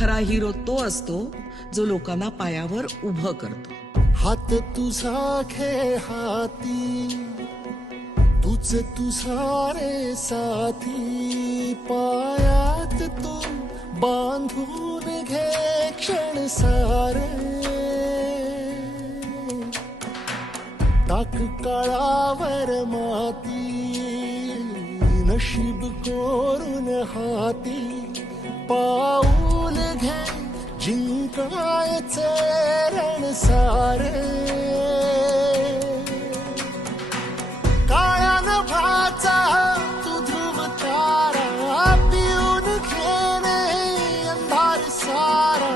खरा हिरो तो असतो जो लोकांना पायावर उभं करतो. हात तुझा घे हाती, तुझ तुझा रे साथी, पायात तू बांधून घे क्षण सारे. टाक काळावर माती, नशीब कोरून हाती, पाऊल घे जिंकायचे रण सारे. काळ्या नभाचा तू ध्रुव तारा, पिऊन घेणे अंधार सारा.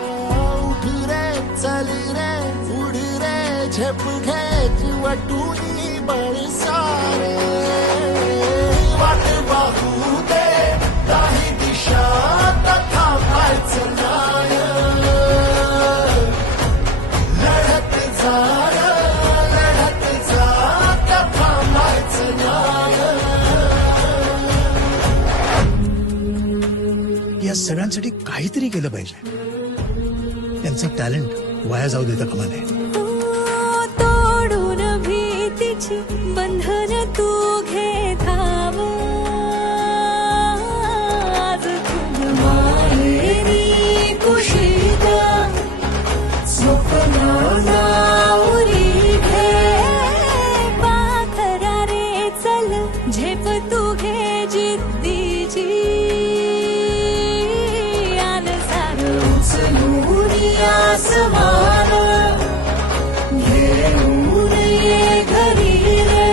उठ रे चल रे उड रे, झेप घे जीवटूनी बळ सारे. वाट पाहू दे काही दिशा, तथा थांबायचं नाय. लढत जा लढत जा, तथा थांबायचं नाय. या सगळ्यांसाठी काहीतरी केलं पाहिजे. त्यांचं टॅलेंट वाया जाऊ देता कामा नये. तोडून भीतीची बंधन तू घे धाव. आज तुझ माहेरी कुशीत स्वप्नाला उरी घे. पाखरा रे चल झेप तू घे जिद्दीची. आन सार उचलून आसमान घेऊन ये घरी रे.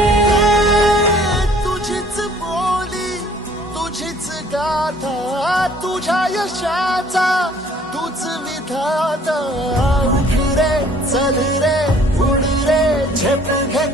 तुझीच बोली तुझीच गाथा, तुझ्या यशाचा तूच विधाता. उठ रे चल रे उड रे, झेप घे